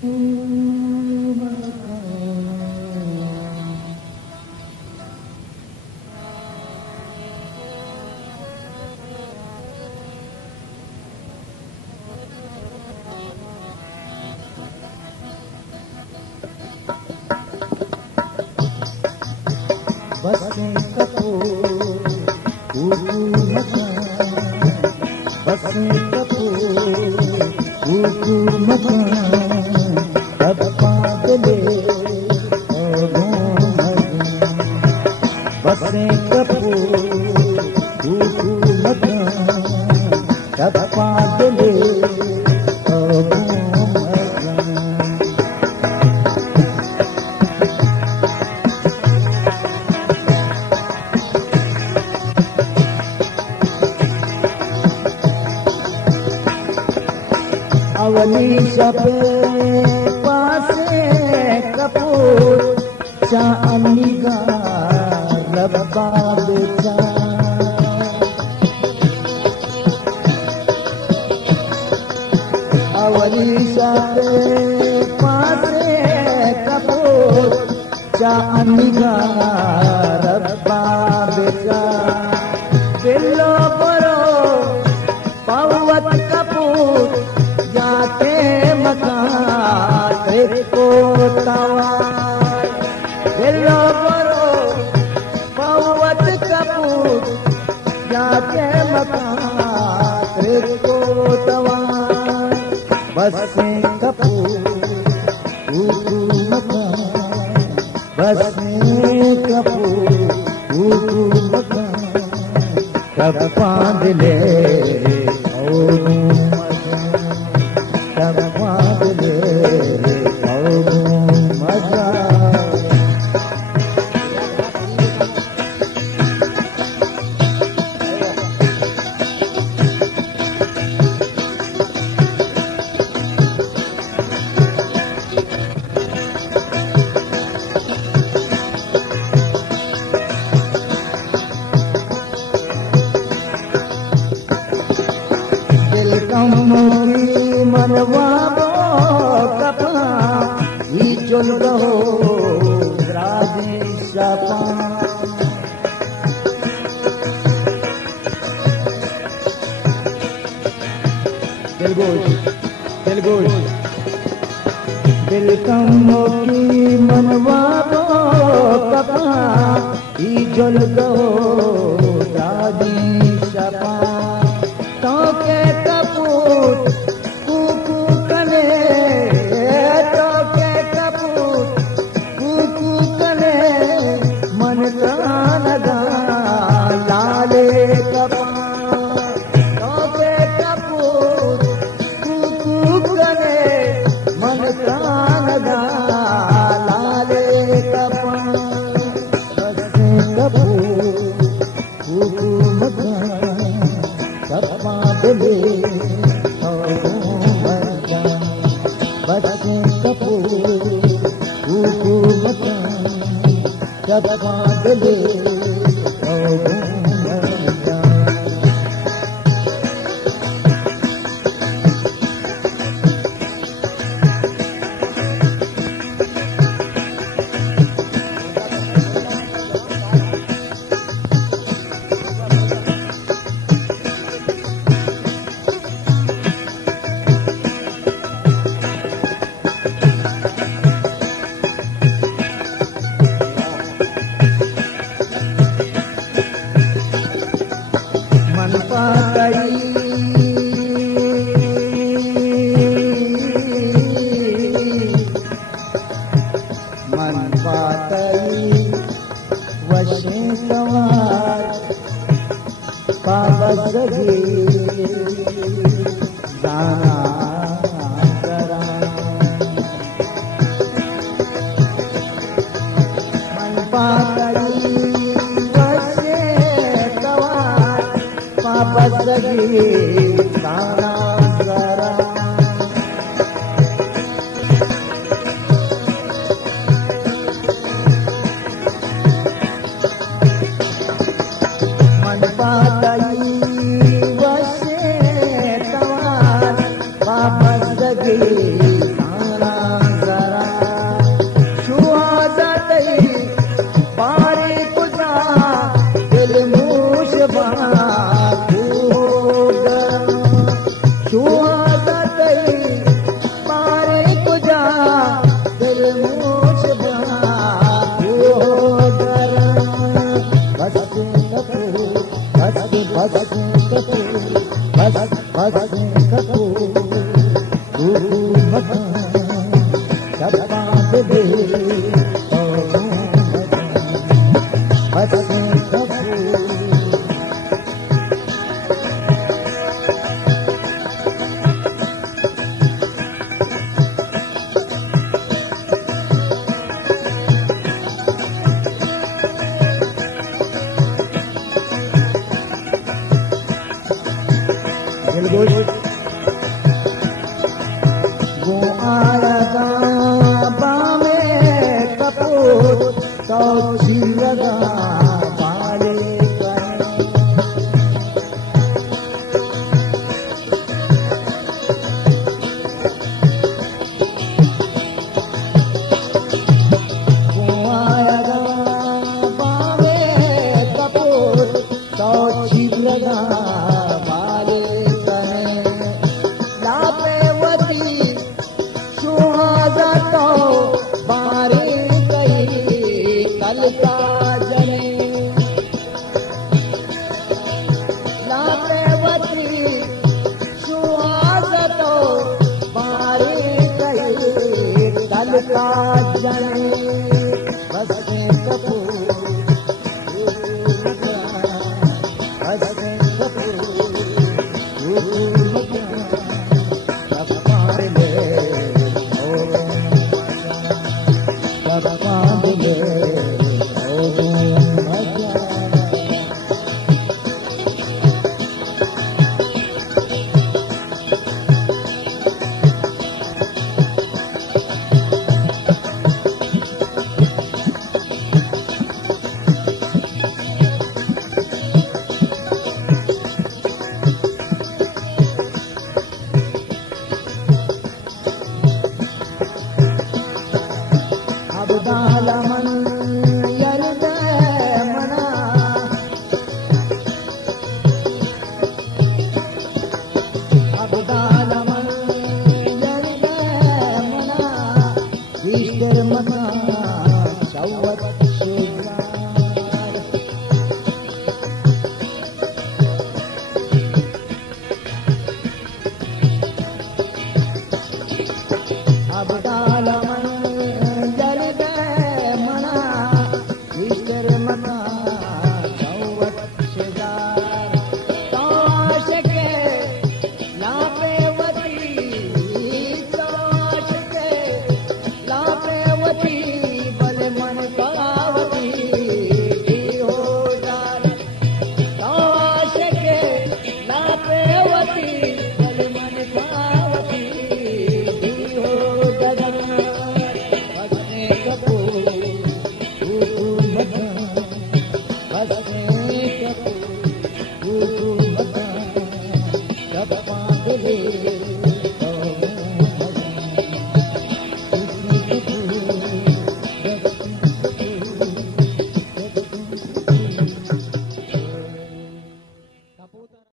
बसें कपूर ऊपू मकान, बसें कपूर ऊपू मकान, अब पागले बसें कपूर ऊपू मकान, अब पागले अवली शबे पासे कपूर चांदीगा रब्बा बेचा अवली शबे पासे कपूर चांदीगा रब्बा बेचा दिलो बरो पवत कपूर जाके मकान को तवार दिलो बरो पवत कपूर जाके मकान को तवार बसें कपूर ऊपू मकान, बसें कपूर ऊपू मकान, कब पांदले कमोरी मनवाबो कपा ही चल रहो राजी सपा दिल कमोरी मनवाबो कपा ही चल रहो राजी सपा तो के कपूर कूकू कने तो के कपूर कूकू कने मन कान गा लाले कपार तो के कपूर कूकू कने मन कान गा लाले कपार बसें कपूर ऊपू मकान बदले बसें कपूर ऊपू मकान, जब बदले मन पातई वशें सवार पावसगी दाना करा मन पातई वशें सवार पावसगी दाना करा पातई वशे तवार वापस लगे खाना मूछ बाबू गरम बस कपूर बस बस कपूर बस बस कपूर वो आया बामे कपूर तो लगा बाले वो आया बामे कपूर तो लगा Bye.